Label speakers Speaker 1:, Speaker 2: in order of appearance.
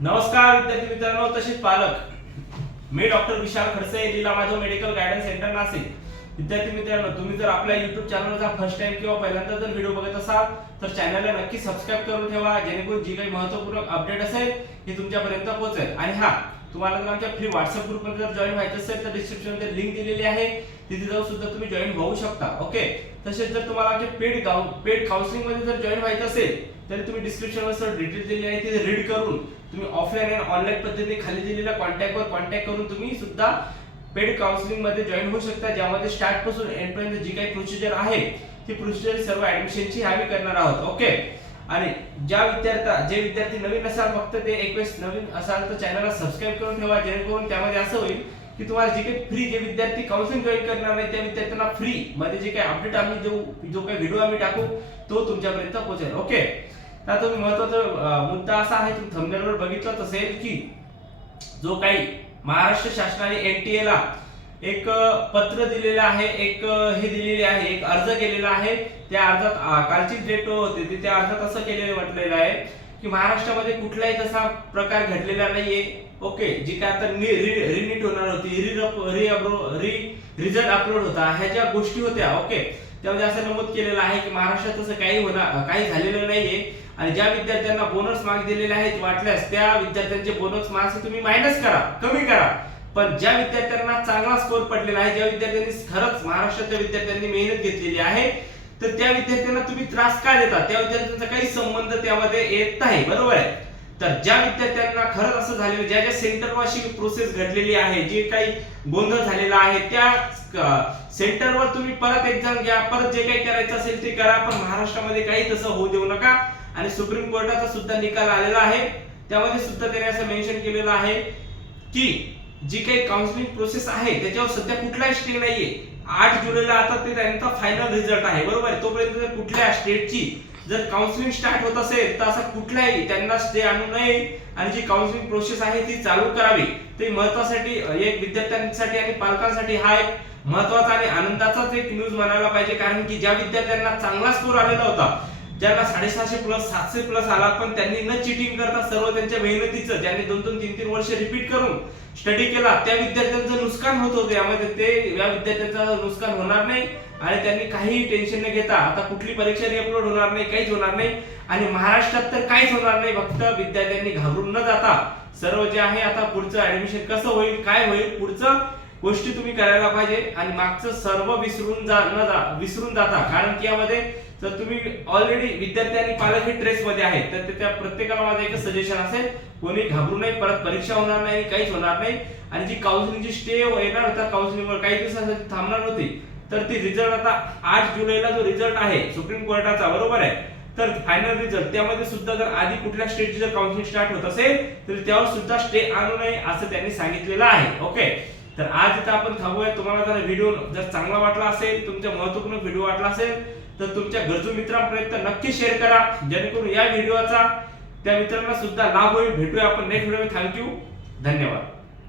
Speaker 1: नमस्कार विद्यार्थी मित्रांनो तसेच पालक. मी डॉक्टर विशाल खडसे लीला माझं मेडिकल गायडन्स सेंटर नाशिक. विद्यार्थी मित्रांनो तुम्ही जर आपल्या युट्यूब चॅनलचा फर्स्ट टाइम किंवा पहिल्यांदा जर व्हिडिओ बघत असाल तर चॅनलला नक्की सबस्क्राईब करून ठेवा. जेणेकरून जी काही महत्त्वपूर्ण अपडेट असेल ही तुमच्यापर्यंत पोहोचेल. आणि हा तुम्हाला जर आमच्या फ्री व्हॉट्सअप ग्रुपमध्ये जर जॉईन व्हायचं असेल तर डिस्क्रिप्शनमध्ये लिंक दिलेली आहे. तिथे जाऊन सुद्धा तुम्ही जॉईन होऊ शकता. ओके तसेच जर तुम्हाला आमच्या पेड पेड काउन्सिलिंगमध्ये जर जॉईन व्हायचं असेल तरी तुम्ही डिस्क्रिप्शन वर सर डिटेल दिली आहे. तिथे रीड करून तुम्ही ऑफलाईन आणि ऑनलाईन पद्धतीने खाली दिलेल्या कॉन्टॅक्ट वर कॉन्टॅक्ट करून तुम्ही सुद्धा पेड काउन्सिलिंगमध्ये जॉईन होऊ शकता ज्यामध्ये स्टार्टपासून एंड पर्यंत जी काही प्रोसिजर आहे ती प्रोसिजर सर्व ऍडमिशनची आम्ही करणार आहोत. ओके आणि ज्या विद्यार्थ्या जे विद्यार्थी नवीन असाल फक्त ते एक वेळेस नवीन असाल तर चॅनलला सबस्क्राईब करून ठेवा जेणेकरून त्यामध्ये असं होईल की तुम्हाला जे काही फ्री जे विद्यार्थी काउन्सिलिंग जॉईन करणार नाही त्या विद्यार्थ्यांना फ्री मध्ये जे काही अपडेट आम्ही देऊ जो काही व्हिडिओ आम्ही टाकू तो तुमच्यापर्यंत पोहोचेल. ओके आता तुम्ही महत्त्वाचा मुद्दा असा आहे तुम्ही थंबनेलवर बघितलं तसेल की जो काही महाराष्ट्र शासनाने एनटीए ला एक पत्र दिलेलं आहे एक हे दिलेले आहे एक अर्ज केलेला आहे. त्या अर्जात कालची डेट होती त्या अर्जात असं केलेलं म्हटलेलं आहे की महाराष्ट्रामध्ये कुठलाही तसा प्रकार घडलेला नाहीये. ओके जी काय आता रिनीट होणार होती रि रिझल्ट अपलोड होता ह्या ज्या गोष्टी होत्या ओके. त्यामध्ये असं नमूद केलेलं आहे की महाराष्ट्रात तसं काही होणार काही झालेलं नाहीये. आणि ज्या विद्यार्थ्यांना बोनस मार्क दिलेले आहेत वाटल्यास त्या विद्यार्थ्यांचे बोनस मार्क्स तुम्ही मायनस करा कमी करा. पण ज्या विद्यार्थ्यांना चांगला स्कोर पडलेला आहे ज्या विद्यार्थ्यांनी खरंच महाराष्ट्राच्या विद्यार्थ्यांनी मेहनत घेतलेली आहे तर त्या विद्यार्थ्यांना तुम्ही त्रास का देता? त्या विद्यार्थ्यांचा काही संबंध त्यामध्ये येत नाही बरोबर आहे? तर ज्या विद्यार्थ्यांना खरंच असं झालेलं ज्या ज्या सेंटरवर अशी प्रोसेस घडलेली आहे जे काही गोंधळ झालेला आहे त्या सेंटरवर तुम्ही परत एक्झाम घ्या परत जे काही करायचं असेल ते करा पण महाराष्ट्रामध्ये काही तसं होऊ देऊ नका. आणि सुप्रीम कोर्टाचा सुद्धा निकाल आलेला आहे. त्यामध्ये सुद्धा त्याने असं मेन्शन केलेलं आहे की जी काही काउन्सिलिंग प्रोसेस आहे त्याच्यावर सध्या कुठलाही स्टे नाहीये. आठ जुलैला आता ते त्यांचा फायनल रिझल्ट आहे. बरोबर आहे? तोपर्यंत कुठल्या स्टेटची जर काउन्सिलिंग स्टार्ट होत असेल तर असा कुठलाही त्यांना स्टे आणू नये. आणि जी काउन्सिलिंग प्रोसेस आहे ती चालू करावी. ते महत्वासाठी एक विद्यार्थ्यांसाठी आणि पालकांसाठी हा एक महत्त्वाचा आणि आनंदाचाच एक न्यूज म्हणायला पाहिजे. कारण की ज्या विद्यार्थ्यांना चांगला स्कोर आलेला होता ज्यांना साडेसहाशे प्लस सातशे प्लस आला पण त्यांनी न चिटिंग करता सर्व त्यांच्या मेहनतीचं ज्यांनी दोन दोन तीन तीन वर्ष रिपीट करून स्टडी केला त्या विद्यार्थ्यांचं नुकसान होत होते. यामध्ये ते या विद्यार्थ्यांचं नुकसान होणार नाही आणि त्यांनी काहीही टेन्शन न घेता आता कुठली परीक्षा अपलोड होणार नाही काहीच होणार नाही. आणि महाराष्ट्रात तर काहीच होणार नाही. फक्त विद्यार्थ्यांनी घाबरून न जाता सर्व जे आहे आता पुढचं ऍडमिशन कसं होईल काय होईल पुढचं गोष्टी तुम्ही करायला पाहिजे. आणि मागचं सर्व विसरून जा न जा विसरून जाता. कारण की यामध्ये जर तुम्ही ऑलरेडी विद्यार्थी आणि पालक हे ट्रेस मध्ये आहेत. तर त्या प्रत्येकाला माझं एक सजेशन असेल कोणी घाबरू नये परत परीक्षा होणार नाही काहीच होणार नाही. आणि जी काउन्सिलिंगची स्टे येणार होता काउन्सिलिंगवर काही दिवसासाठी थांबणार होती. तर ती रिझल्ट आता आठ जुलैला जो रिझल्ट आहे सुप्रीम कोर्टाचा बरोबर आहे? तर फायनल रिझल्ट त्यामध्ये सुद्धा जर आधी कुठल्या स्टेटची जर काउन्सिलिंग स्टार्ट होत असेल तर त्यावर सुद्धा स्टे आणू नये असं त्यांनी सांगितलेलं आहे. ओके तर आज इथं आपण थांबूया तुम्हाला जर व्हिडिओ जर चांगला वाटला असेल तुमच्या महत्त्वपूर्ण व्हिडिओ वाटला असेल तर तुमच्या गरजू मित्रांपर्यंत नक्की शेअर करा. जेणेकरून या व्हिडिओचा त्या मित्रांना सुद्धा लाभ होईल भेटूया. आपण नेक्स्ट व्हिडिओ थँक्यू धन्यवाद.